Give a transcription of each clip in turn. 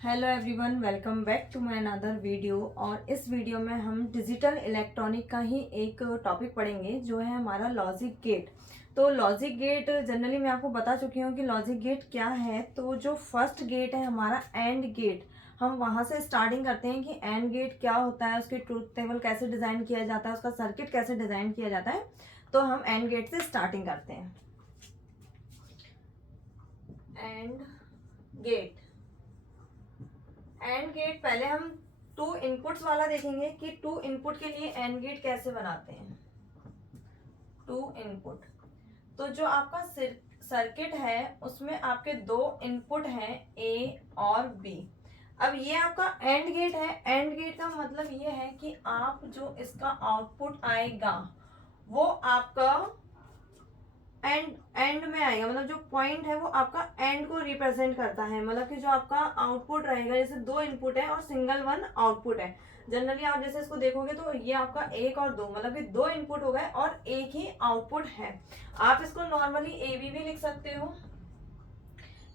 Hello everyone, welcome back to my another video. और इस video में हम डिजिटल इलेक्ट्रॉनिक का ही एक टॉपिक पढ़ेंगे जो है हमारा लॉजिक गेट। तो लॉजिक गेट जनरली मैं आपको बता चुकी हूँ कि लॉजिक गेट क्या है। तो जो फर्स्ट गेट है हमारा एंड गेट, हम वहाँ से स्टार्टिंग करते हैं कि एंड गेट क्या होता है, उसके ट्रूथ टेबल कैसे डिज़ाइन किया जाता है, उसका सर्किट कैसे डिज़ाइन किया जाता है। तो हम एंड गेट से स्टार्टिंग करते हैं। एंड गेट एंड गेट पहले हम टू इनपुट्स वाला देखेंगे कि टू इनपुट के लिए एंड गेट कैसे बनाते हैं। टू इनपुट, तो जो आपका सर्किट है उसमें आपके दो इनपुट हैं ए और बी। अब ये आपका एंड गेट है। एंड गेट का मतलब ये है कि आप जो इसका आउटपुट आएगा वो आपका एंड में आएगा, मतलब जो पॉइंट है वो आपका एंड को रिप्रेजेंट करता है। मतलब कि जो आपका आउटपुट रहेगा, जैसे दो इनपुट है और सिंगल वन आउटपुट है। जनरली आप जैसे इसको देखोगे तो ये आपका एक और दो, मतलब कि दो इनपुट हो गए और एक ही आउटपुट है। आप इसको नॉर्मली ए बी भी लिख सकते हो।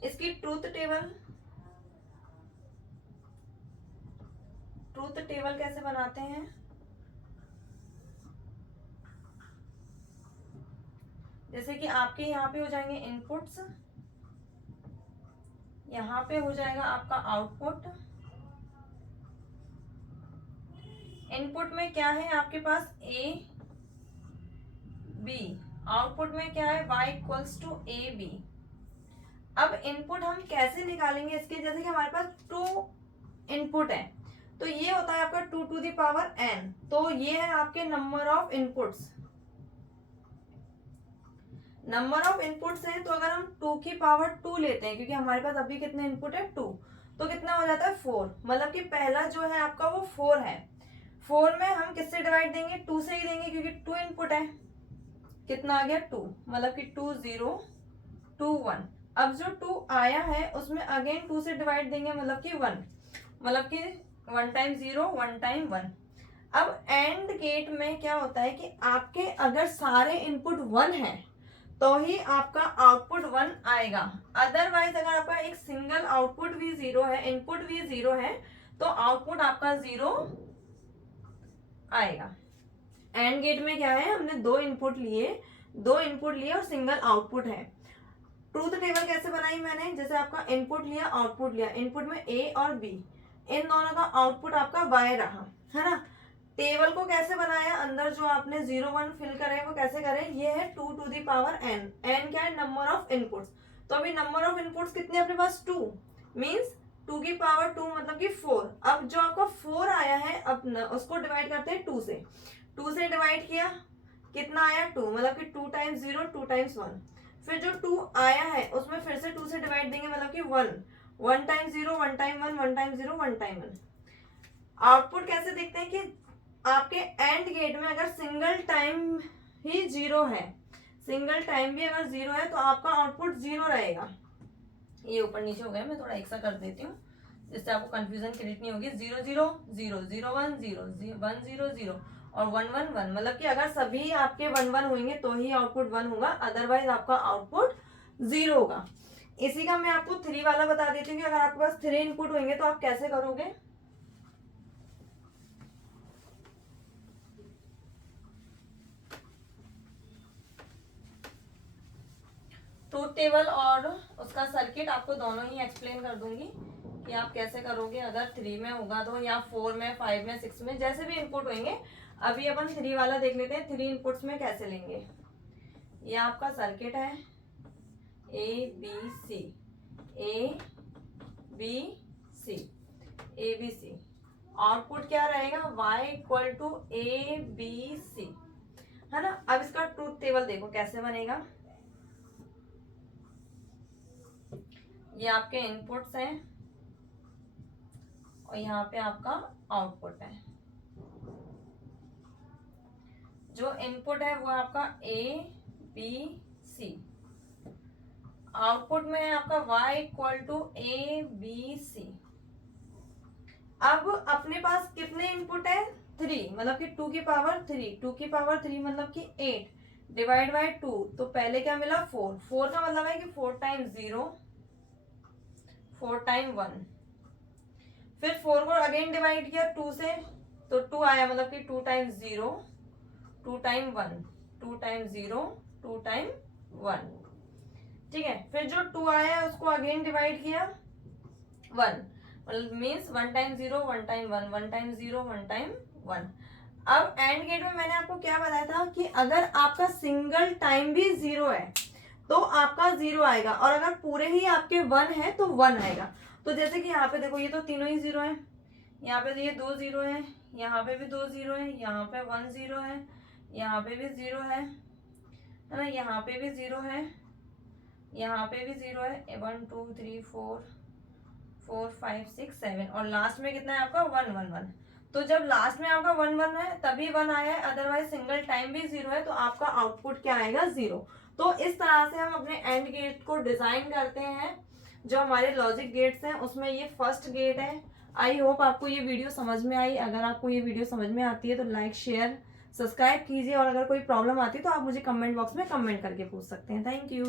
इसकी ट्रूथ टेबल कैसे बनाते हैं, जैसे कि आपके यहाँ पे हो जाएंगे इनपुट्स, यहाँ पे हो जाएगा आपका आउटपुट। इनपुट में क्या है आपके पास ए बी, आउटपुट में क्या है y equals to A B. अब इनपुट हम कैसे निकालेंगे इसके, जैसे कि हमारे पास टू इनपुट है तो ये होता है आपका 2 टू द पावर n। तो ये है आपके number of inputs. Number of inputs हैं तो अगर हम 2 की पावर 2 लेते हैं, क्योंकि हमारे पास अभी कितने इनपुट है 2, तो कितना हो जाता है 4। मतलब कि पहला जो है आपका वो 4 है। 4 में हम किससे डिवाइड देंगे, 2 से ही देंगे, क्योंकि 2 इनपुट है। कितना आ गया 2, मतलब कि 2 0 2 1। अब जो 2 आया है उसमें अगेन 2 से डिवाइड देंगे, मतलब कि 1, मतलब कि 1 टाइम 0 1 टाइम 1। अब एंड गेट में क्या होता है कि आपके अगर सारे इनपुट 1 है तो ही आपका आउटपुट 1 आएगा। अदरवाइज अगर आपका एक सिंगल आउटपुट भी 0 है, इनपुट भी 0 है, तो आउटपुट आपका 0 आएगा। एंड गेट में क्या है, हमने दो इनपुट लिए और सिंगल आउटपुट है। ट्रूथ टेबल कैसे बनाई मैंने, जैसे आपका इनपुट लिया आउटपुट लिया, इनपुट में ए और बी, इन दोनों का आउटपुट आपका वाई रहा है ना। टेबल को कैसे बनाया, अंदर जो आपने 0 1 फिल करे वो कैसे करें, ये है 2 to the power n। n क्या है, नंबर ऑफ इनपुट्स। तो अभी नंबर ऑफ इनपुट्स कितने अपने पास 2, मींस 2 की पावर 2 मतलब कि 4। अब जो आपका 4 आया है अब उसको डिवाइड करते हैं 2 से। 2 से डिवाइड किया, कितना आया 2, मतलब कि 2 टाइम्स 0 2 टाइम्स 1। फिर जो 2 आया है उसमें फिर से 2 से डिवाइड देंगे, मतलब कि 1, 1 time 0 1 time 1 1 time 0 1 time 1। Output कैसे देखते हैं कि आपके एंड गेट में अगर सिंगल टाइम ही 0 है, सिंगल टाइम भी अगर 0 है तो आपका आउटपुट 0 रहेगा। ये ऊपर नीचे हो गया, मैं थोड़ा एक सा कर देती हूँ जिससे आपको कंफ्यूजन क्रिएट नहीं होगी। 0 0 0 0 1 0 1 0 0 और 1 1 1, मतलब कि अगर सभी आपके 1 1 होंगे तो ही आउटपुट 1 होगा, अदरवाइज आपका आउटपुट 0 होगा। इसी का मैं आपको 3 वाला बता देती हूँ कि अगर आपके पास 3 इनपुट होंगे तो आप कैसे करोगे। ट्रूथ टेबल और उसका सर्किट आपको दोनों ही एक्सप्लेन कर दूंगी कि आप कैसे करोगे। अगर 3 में होगा तो, या 4 में 5 में 6 में, जैसे भी इनपुट होंगे। अभी अपन 3 वाला देख लेते हैं, 3 इनपुट्स में कैसे लेंगे। ये आपका सर्किट है A B C, A B C, A B C. Output क्या रहेगा, y equal to A B C, है ना। अब इसका ट्रूथ टेबल देखो कैसे बनेगा। ये आपके इनपुट्स हैं और यहाँ पे आपका आउटपुट है। जो इनपुट है वो आपका ए बी सी, आउटपुट में है आपका y equal to A B C. अब अपने पास कितने इनपुट है, 3, मतलब कि 2 की पावर 3, 2 की पावर 3 मतलब कि 8 डिवाइड बाय 2, तो पहले क्या मिला 4। 4 का मतलब है कि 4 टाइम 0 4 टाइम 1 फिर 4 को अगेन डिवाइड किया 2 से, तो 2 आया, मतलब कि 2 टाइम 0, 2 टाइम 1, 2 टाइम 0, 2 टाइम 1, ठीक है। फिर जो 2 आया उसको अगेन डिवाइड किया 1, मतलब means 1 time 0, 1 time 1, 1 time 0, 1 time 1। अब एंड गेट में मैंने आपको क्या बताया था कि अगर आपका सिंगल टाइम भी 0 है तो आपका 0 आएगा, और अगर पूरे ही आपके 1 है तो 1 आएगा। तो जैसे कि यहाँ पे देखो ये तो तीनों ही 0 है, यहाँ पे तो ये 2 0 है, यहाँ पे भी 2 0 है, यहाँ पे 1 0 है, यहाँ पे भी 0 है ना, यहाँ पे भी 0 है, यहाँ पे भी 0 है, 1 2 3 4 4 5 6 7, और लास्ट में कितना है आपका 1 1 1। तो जब लास्ट में आपका 1 1 है तभी 1 आया है, अदरवाइज सिंगल टाइम भी 0 है तो आपका आउटपुट क्या आएगा 0। तो इस तरह से हम अपने एंड गेट को डिजाइन करते हैं। जो हमारे लॉजिक गेट्स हैं उसमें ये फर्स्ट गेट है। आई होप आपको ये वीडियो समझ में आई। अगर आपको ये वीडियो समझ में आती है तो लाइक शेयर सब्सक्राइब कीजिए, और अगर कोई प्रॉब्लम आती है तो आप मुझे कमेंट बॉक्स में कमेंट करके पूछ सकते हैं। Thank you.